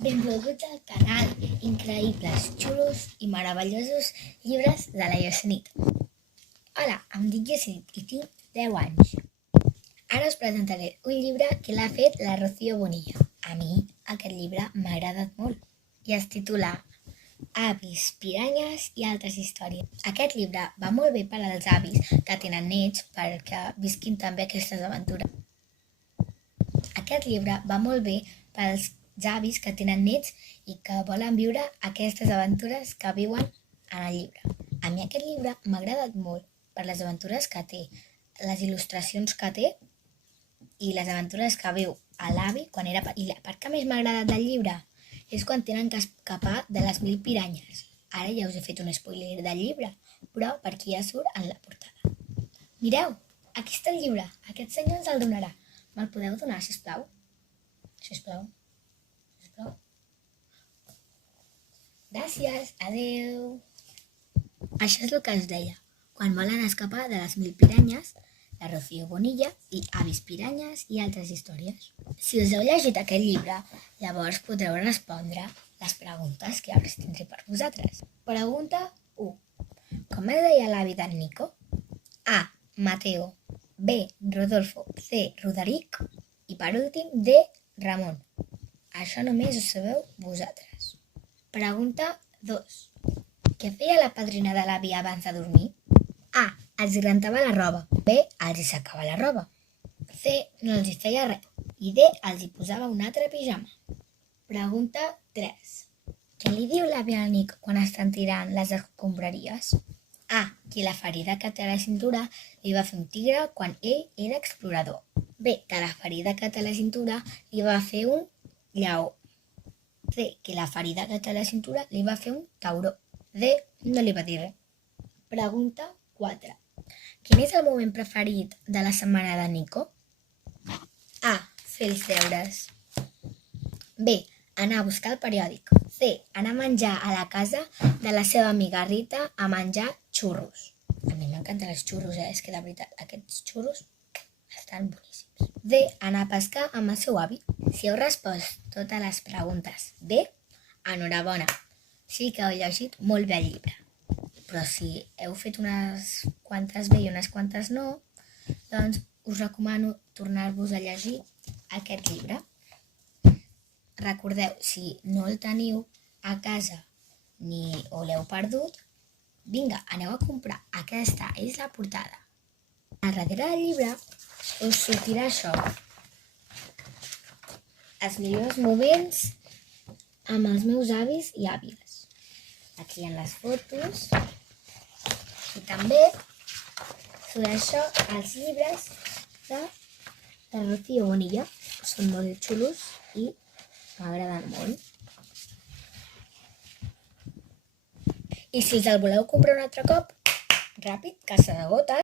Benvolguts al canal Increïbles, xulos i meravellosos llibres de la Yosemit. Hola, em dic Yosemit i tinc 10 anys. Ara us presentaré un llibre que l'ha fet la Rocío Bonilla. A mi aquest llibre m'ha agradat molt i es titula Avis, piranyes i altres històries. Aquest llibre va molt bé per als avis que tenen nets perquè visquin també aquestes aventures. Aquest llibre va molt bé pels avis que tenen nets i que volen viure aquestes aventures que viuen en el llibre. A mi aquest llibre m'ha agradat molt per les aventures que té, les il·lustracions que té i les aventures que viu a l'avi quan era petit. I la part que més m'ha agradat del llibre és quan tenen que escapar de les 1000 piranyes. Ara ja us he fet un spoiler del llibre, però per aquí ja surt en la portada. Mireu, aquí està el llibre. Aquest senyor ens el donarà. Me'l podeu donar, sisplau? Sisplau. Sisplau. Gràcies, adeu. Això és el que us deia. Quan volen escapar de les 1000 piranyes, la Rocío Bonilla i Avis, piranyes i altres històries. Si us heu llegit aquest llibre, llavors podreu respondre les preguntes que ara tindré per vosaltres. Pregunta 1. Com es deia l'avi d'en Nico? A. Mateo. B. Rodolfo. C. Roderic. I per últim, D. Ramon. Això només ho sabeu vosaltres. Pregunta 2. Què feia la padrina de l'avi abans de dormir? A. Els rentava la roba. B. Els secava la roba. C. No els hi feia res. I D. Els hi posava un altre pijama. Pregunta 3. Què li diu l'avi al Nico quan estan tirant les escombraries? A. Que la ferida que té a la cintura li va fer un tigre quan ell era explorador. B. Que la ferida que té a la cintura li va fer un lleó. C. Que la ferida que té a la cintura li va fer un tauró. D. No li va dir res. Pregunta 4. Quin és el moment preferit de la setmana de Nico? A. Fer els deures. B. Anar a buscar el periòdic. C. Anar a menjar a la casa de la seva amiga Rita a menjar xurros. A mi m'encanten els xurros, és que de veritat, aquests xurros estan boníssims. D. Anar a pescar amb el seu avi. Si heu respost totes les preguntes B, enhorabona. Sí que heu llegit molt bé el llibre. Però si heu fet unes quantes bé i unes quantes no, doncs us recomano tornar-vos a llegir aquest llibre. Recordeu, si no el teniu a casa ni o l'heu perdut, vinga, aneu a comprar. Aquesta és la portada. A darrere del llibre us sortirà això. Els millors moments amb els meus avis i àvies. Aquí hi ha les fotos. I també surt això, els llibres de la Rocío Bonilla. Són molt xulos i m'agraden molt. I si us el voleu comprar un altre cop, ràpid, que s'esgota.